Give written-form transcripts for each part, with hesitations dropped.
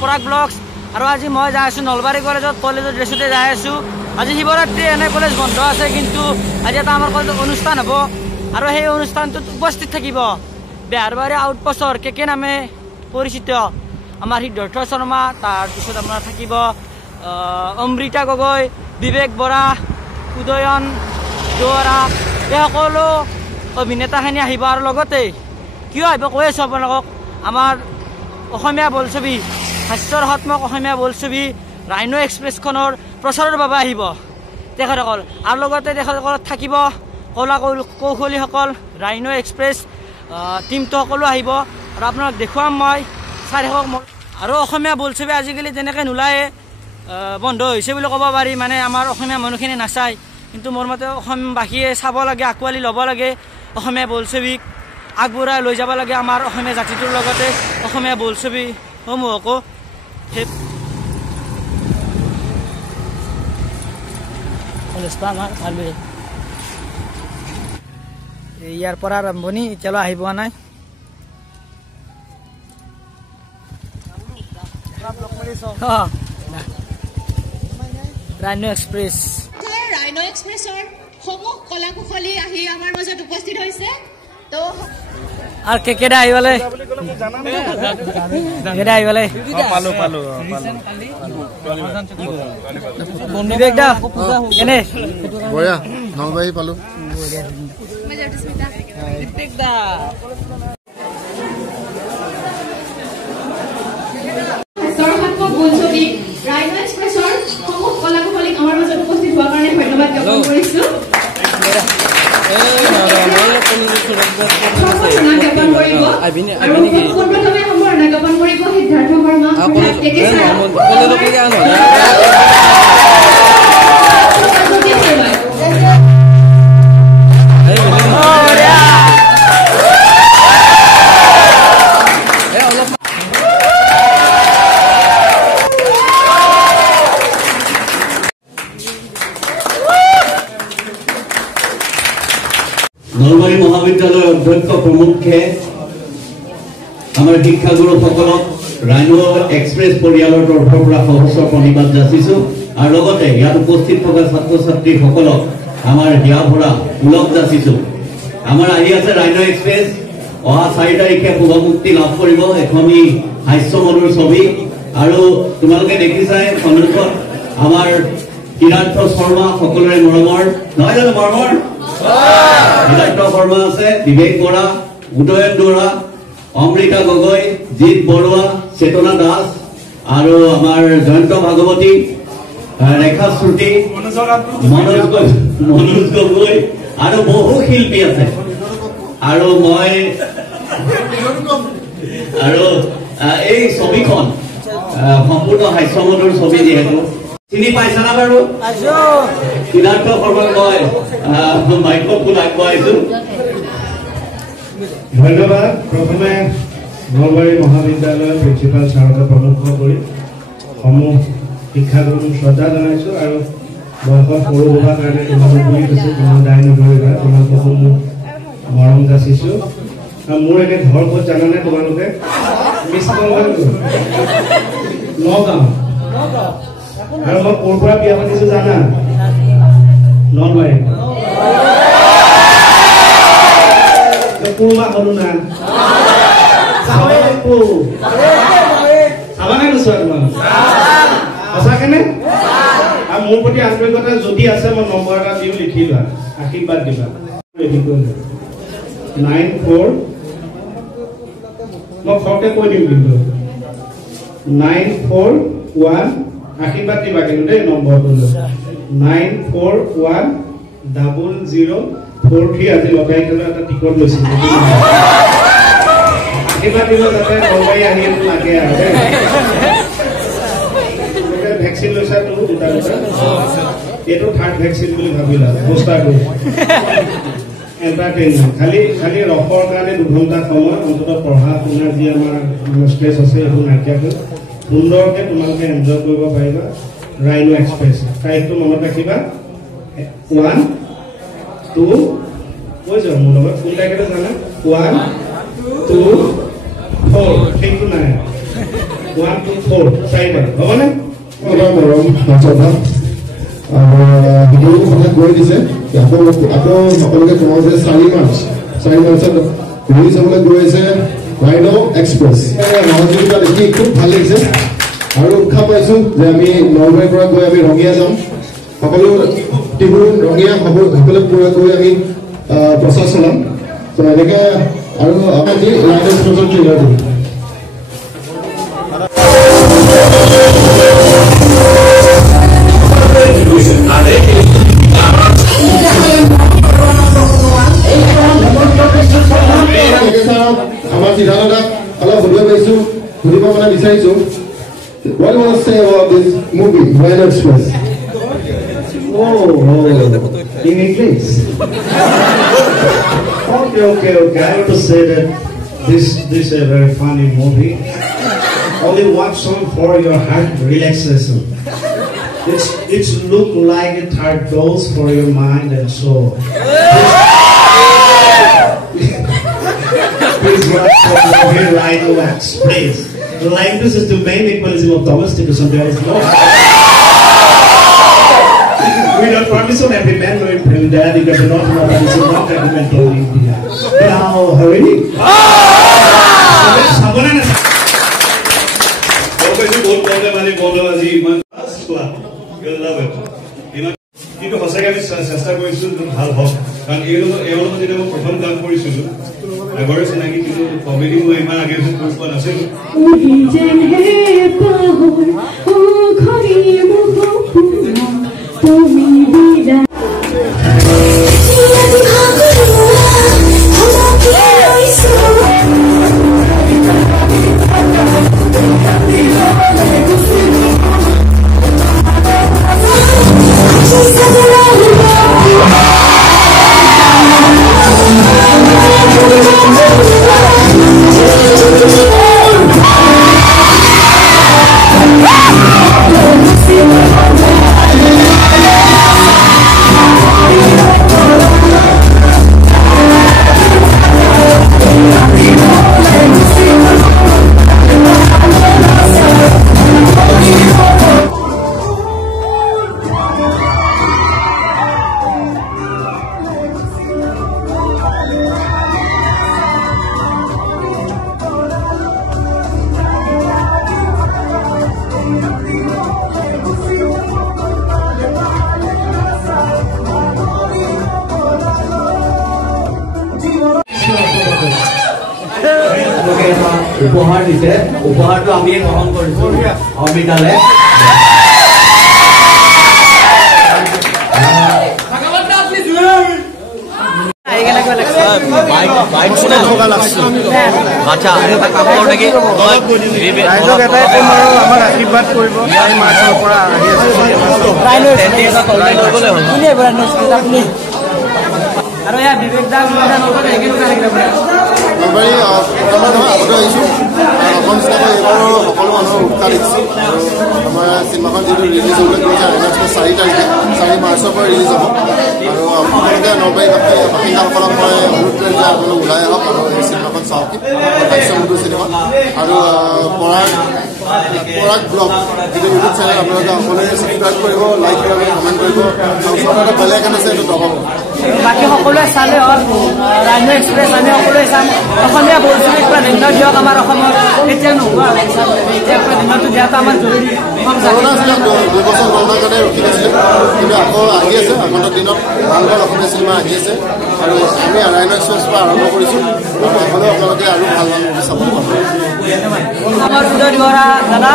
পৰাগ blogs আৰু আজি মই যাই আছোঁ নলবাৰী কলেজৰ ড্ৰেছতে যাই আছোঁ। আজি শিৱৰাত্ৰি এনে কলেজ বন্ধ আছে, কিন্তু আজি এটা আমাৰ কলেজত অনুষ্ঠান হ'ব আৰু সেই অনুষ্ঠানটোত উপস্থিত থাকিব বেহাৰবাৰী আউটপোষ্টৰ কে নামে পৰিচিত আমাৰ সিদ্ধাৰ্থ শৰ্মা, তাৰপিছত আপোনাৰ থাকিব অমৃতা গগৈ, বিবেক বৰা, উদয়ন দুৱৰা, এই সকলো অভিনেতাখিনি আহিব। আৰু লগতে কিয় আহিব কৈ আছোঁ আপোনালোকক, আমাৰ অসমীয়া বোলছবি হাস্যৰসাত্মক অসমীয়া বোলছবি ৰাইনো এক্সপ্ৰেছখনৰ প্ৰচাৰৰ বাবে আহিব তেখেতসকল। আৰু লগতে তেখেতসকলত থাকিব কলা কৌশলীসকল, ৰাইনো এক্সপ্ৰেছ টীমটো সকলো আহিব আৰু আপোনাক দেখুৱাম মই চাই থাকক। আৰু অসমীয়া বোলছবি আজিকালি তেনেকৈ নোলায়ে, বন্ধ হৈছে বুলি ক'ব পাৰি, মানে আমাৰ অসমীয়া মানুহখিনি নাচায়। কিন্তু মোৰ মতে অসমবাসীয়ে চাব লাগে, আঁকোৱালি ল'ব লাগে অসমীয়া বোলছবিক, আগবঢ়াই লৈ যাব লাগে আমাৰ অসমীয়া জাতিটোৰ লগতে অসমীয়া বোলছবিসমূহকো। ইয়াৰ পৰা আৰম্ভণি এতিয়ালৈ আহি পোৱা নাই। ৰাইনো এক্সপ্ৰেছ সমূহ কলা কুশলী আহি আমাৰ মাজত উপস্থিত হৈছে। আৰু কেকেটা আহিবলে এনে বঢ়িয়া নলবাৰী পালো। ৰাইনো এক্সপ্ৰেছৰ সমূহ কলা কুশলীক আমাৰ মাজত উপস্থিত হোৱাৰ কাৰণে ধন্যবাদ জ্ঞাপন কৰিছো। পোনপ্ৰথমে সম্বৰ্ধনা জ্ঞাপন কৰিব সিদ্ধাৰ্থ শৰ্মা, নলবাৰী মহাবিদ্যালয়ৰ অধ্যক্ষ প্ৰমুখ্যে আমাৰ শিক্ষাগুৰুসকলক ৰাইনো এক্সপ্ৰেছ পৰিয়ালৰ তৰফৰ পৰা সহস্ৰ প্ৰণিপাত যাচিছোঁ। আৰু লগতে ইয়াত উপস্থিত থকা ছাত্ৰ ছাত্ৰীসকলক আমাৰ হিয়া ভৰা ওলগ যাচিছোঁ। আমাৰ আহি আছে ৰাইনো এক্সপ্ৰেছ, অহা 4 তাৰিখে শুভমুক্তি লাভ কৰিব এখনি হাস্যমধুৰ ছবি। আৰু তোমালোকে দেখিছাই সন্মুখত আমাৰ সিদ্ধাৰ্থ শৰ্মা, সকলোৰে মৰমৰ, নহয় জানো মৰমৰ? সিদ্ধাৰ্থ শৰ্মা আছে, বিবেক বৰা, উদয়ন দুৱৰা, অমৃতা গগৈ, জিৎ বৰুৱা, চেতনা দাস আৰু আমাৰ জয়ন্ত ভাগৱতী, ৰেখা শ্ৰুতি, মনোজ গগৈ আৰু বহু শিল্পী আছে। আৰু মই আৰু এই ছবিখন সম্পূৰ্ণ হাস্যমধুৰ ছবি, যিহেতু চিনি পাইছা না বাৰু? সিদ্ধাৰ্থ শৰ্মাক মই মাইক্ৰফোন আগবঢ়াইছো। ধন্যবাদ। প্ৰথমে নলবাৰী মহাবিদ্যালয়ৰ প্ৰিন্সিপাল ছাৰক প্ৰমুখ কৰি সমূহ শিক্ষাগুৰুক শ্ৰদ্ধা জনাইছোঁ। আৰু বয়সত সৰু হোৱাৰ কাৰণে তোমালোক বুলি কৈছোঁ, তোমাৰ দায় নধৰিবা, তোমালোককো মোক মৰম যাচিছোঁ। আৰু মোৰ এনে ঘৰ ক'ত জানানে তোমালোকে? নগাঁও। আৰু মই ক'ৰ পৰা বিয়া পাতিছোঁ জানা? নলবাৰী। কোনোবা হলো না চাবানে কৈছো তোমালোক সঁচাকেনে? আৰু মোৰ প্ৰতি আন্তৰিকতা যদি আছে, মই নম্বৰ এটা দিম, লিখি লোৱা, আশীৰ্বাদ দিবা। 94 মই খৰকে কৈ দিম, কিন্তু 941 আশীৰ্বাদ দিবা কিন্তু দেই, নম্বৰটো 9410043। আজি লগাইকেনে এটা টিকট লৈছিলো, আশীৰ্বাদ দিব যাতে নলবাৰী আহি লাগে। আৰু ভেকচিন লৈছা তো দুটা, এইটো 3rd ভেকচিন বুলি ভাবিলা, বুষ্টাৰ ড'জ। এণ্টাৰটেইনমেণ্ট খালি ৰসৰ কাৰণে 2 ঘণ্টা সময়, অন্তত পঢ়া শুনাৰ যি আমাৰ ষ্ট্ৰেছ আছে এইবোৰ নাইকিয়াকৈ সুন্দৰকৈ তোমালোকে এনজয় কৰিব পাৰিবা। ৰাইনো এক্সপ্ৰেছ তাৰিখটো মনত ৰাখিবা, 1, 2 কৈ যাওঁ মোৰ লগত, কোন তাৰিখে জানা? 1, 2, 4 সেইটো নাই। 1 to 4 চাৰিবাৰ হ'বনে মৰম সভা ভিডিঅ'টো কথা কৈ দিছে আকৌ সকলোকে কওঁ যে 4 মাৰ্চত ৰিলিজ হ'বলৈ গৈ আছে ৰাইনো এক্সপ্ৰেছ সহযোগিতা দেখি খুব ভাল লাগিছে আৰু উৎসাহ পাইছোঁ যে আমি নলবাৰীৰ পৰা গৈ আমি ৰঙিয়া যাম সকলো টিহু ৰঙিয়া সকলো পৰা গৈ আমি প্ৰচাৰ চলাম তো এনেকৈ আৰু আমি ৰাইনো এক্সপ্ৰেছৰ ট্ৰেইলাৰ দিম আমাৰ সিদ্ধান্তক অলপ সুধিব পাৰিছোঁ সুধিব মানে বিচাৰিছোঁ What do you want to say about this movie, Rhino Express? In English. Okay. I want to say that this is a very funny movie. Only one song for your heart relaxation. It's look like a third dose for your mind and soul. Please write for movie Rhino Express. The language is the main equalism of domestication. There is no. Without permission, every man will bring that. You can not know that it's not agreement to India. Now, hurry. কিন্তু সঁচাকৈ আমি চেষ্টা কৰিছোঁ ভাল হওক কাৰণ এওঁলোকৰ যেতিয়া মই প্ৰথম কাম কৰিছিলোঁ আগৰে চিনাকি কিন্তু কমেডি মই ইমান আগে কৰিব পৰা নাছিলোঁ উপহাৰ দিছে উপহাৰটো আমি গ্ৰহণ কৰিছো অমিতালে আচ্ছা এটা কাম কৰ নেকি ৰাইজক এটাই কম আৰু আমাৰ আশীৰ্বাদ কৰিব এই মাছৰ পৰা আহি আছে ৰাইনো গলে হ'ল কোনে ব্ৰাইনো আপুনি আৰু ইয়া বিবেক দাস মহাজন ওপৰত একেই লাগিলে নলবাৰী আমাৰ আগতে আহিছোঁ অসম হিচাপে এইবাৰো সকলো মানুহৰ উৎসাহ দেখিছোঁ আমাৰ চিনেমাখন যিটো ৰিলিজ হ'বলৈ গৈছে ৰাইনো 4 তাৰিখে 4 মাৰ্চৰ পৰা ৰিলিজ হ'ব আৰু আপোনালোকে নলবাৰী বাসিন্দাসকলক মই অনুৰোধ কৰিম যে আপোনালোক ওলাই আহক আৰু এই চিনেমাখন চাওক নতুন চিনেমা আৰু পৰাগ ব্লগ যিটো ইউটিউব চেনেল আপোনালোকে সকলোৱে ছাবস্ক্ৰাইব কৰিব লাইক কৰিব কমেণ্ট কৰিব আৰু ওচৰত বেলেগ এখন আছে এইটো দবাব বাকী সকলোৱে চালে হ'ল ৰাইনো এক্সপ্ৰেছ আমি সকলোৱে চাম অসমীয়া বোলছবিক প্ৰাধান্য দিয়ক আমাৰ অসমত এতিয়া নোহোৱা এতিয়া প্ৰাধান্যটো দিয়াটো আমাৰ জৰুৰী কৰোণা আছিলে 2 বছৰ কৰোণাৰ কাৰণে ৰখি গৈছিলে কিন্তু আকৌ আহি আছে আগন্তুক দিনত ভাল ভাল অসমীয়া চিনেমা আহি আছে আৰু আমি ৰাইনো এক্সপ্ৰেছ পৰা আৰম্ভ কৰিছোঁ সকলোৱে আপোনালোকে আৰু ভাল ভাল মুভি চাব পাৰিব আমাৰ ভিডিঅ' দিবৰা দাদা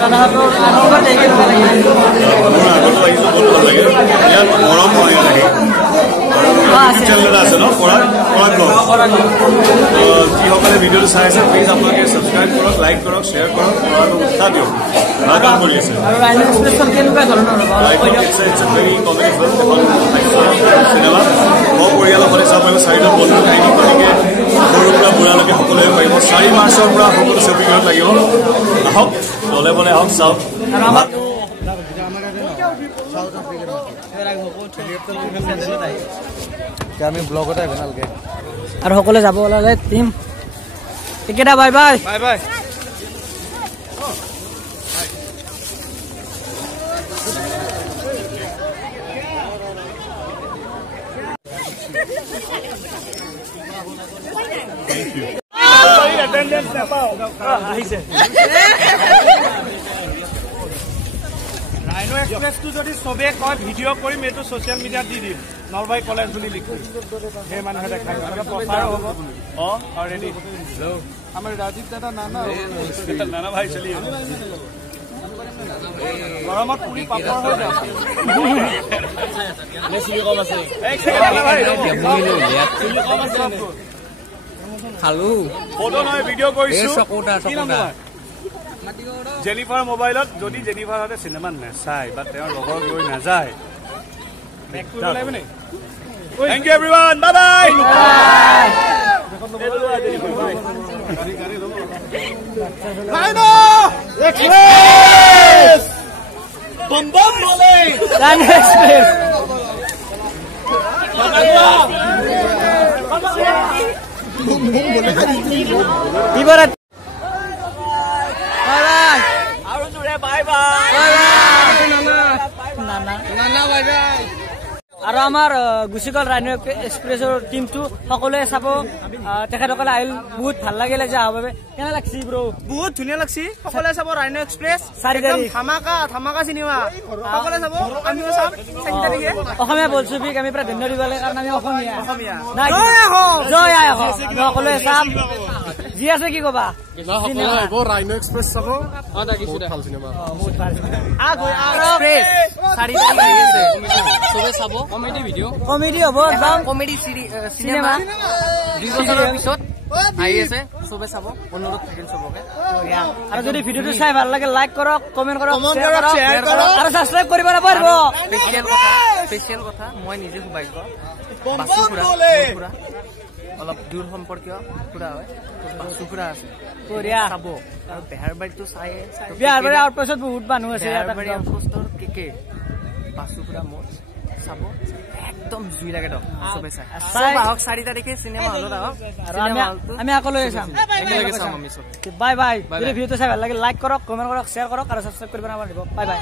দাদাহঁতৰ লগত একে ভাল লাগে মৰম হয় লাগে চেনেল আছে ন পৰাগ যিসকলে ভিডিঅ'টো চাই আছে প্লিজ আপোনালোকে ছাবস্ক্ৰাইব কৰক লাইক কৰক শ্বেয়াৰ কৰক আৰু উৎসাহ দিয়ক ভাল কাম কৰি আছে আৰু ৰাইনো এক্সপ্ৰেছখন কেনেকুৱা ধৰণৰ চিনেমা পৰিয়ালসকলে চাব পাৰিব 4টা বন্ধু কাহিনী গতিকে সৰুৰ পৰা বুঢ়ালৈকে সকলোৱে পাৰিব 4 মাৰ্চৰ পৰা সকলো ছবিখনত লাগিব আহক দলে বলে আহক চাওক আৰু আমাৰ আমি ব্লগত আহিব নালাগে আৰু সকলোৱে যাব ওলালে টিম একেটা bye bye bye bye rhino এক্সপ্ৰেছটো যদি চবে কয় ভিডিঅ' কৰিম এইটো ছ'চিয়েল মিডিয়াত দি দিম নলবাৰী কলেজ বুলি লিখি সেই মানুহে দেখাই প্ৰচাৰ হ'ব অলৰেডি আমাৰ ৰাজীৱ দাদা নানা ভাই চলি গৰমত পুৰি পাপৰ হৈ যায় খালো ফটো নহয় ভিডিঅ' কৰিছো জেনিফাৰ মোবাইলত যদি জেনিফাৰহঁতে চিনেমা নাচায় বা তেওঁৰ লগৰ গৈ নাযায় থেংক ইউ এভৰিৱান বাই আৰু আমাৰ গুচি গ'ল ৰাইনো এক্সপ্ৰেছৰ টিমটো সকলোৱে চাব তেখেতসকলে আহিল বহুত ভাল লাগিলে যে আহৰ বাবে কেনে লাগছি ব্ৰ বহুত ধুনীয়া লাগছি সকলোৱে চাব ৰাইনো এক্সপ্ৰেছ 4 তাৰিখ ধামাকা চিনেমা সকলোৱে চাব আমিও চাম 4 তাৰিখে অসমীয়া বোলছবিক আমি প্ৰায় ধন্য দিব লাগে কাৰণ আমি অসমীয়া জয় আই অসম সকলোৱে চাম যি আছে কি কবা ৰাইনো এক্সপ্ৰেছ চাব বহুত ভাল চিনেমা চবে চাব কমেডি ভিডিঅ' কমেডি হ'ব একদম কমেডি চিনেমা 2 বছৰৰ পিছত আহি আছে চবে চাব অনুৰোধ থাকিল চবকে আৰু যদি ভিডিঅ'টো চাই ভাল লাগে লাইক কৰক কমেন্ট কৰক শ্বেয়াৰ কৰক আৰু সাবস্ক্ৰাইব কৰিব নাপাহৰিব স্পেচিয়েল কথা মই নিজে সৌভাগ্য অলপ দূৰ সম্পৰ্কীয় খুৰা হয় বাচু খুৰা আছে চাব আৰু বেহাৰবাৰীটো চাই বিহাৰবাৰী আউটপোষ্টত বহুত মানুহ আছে বেহাৰবাৰী আউটপোষ্টৰ কেকে বাচু খুৰা মোৰ চাব একদম জুই লাগে দক চবে চাই চব আহক 4 তাৰিখে চিনেমা হলত আহক আমি আকলৈ চাম একেলগে চাম আমি চব বাই বাই যদি ভিডিঅ'টো চাই ভাল লাগে লাইক কৰক কমেন্ট কৰক শ্বেয়াৰ কৰক আৰু সাবস্ক্ৰাইব কৰিব নাপাহৰিব বাই বাই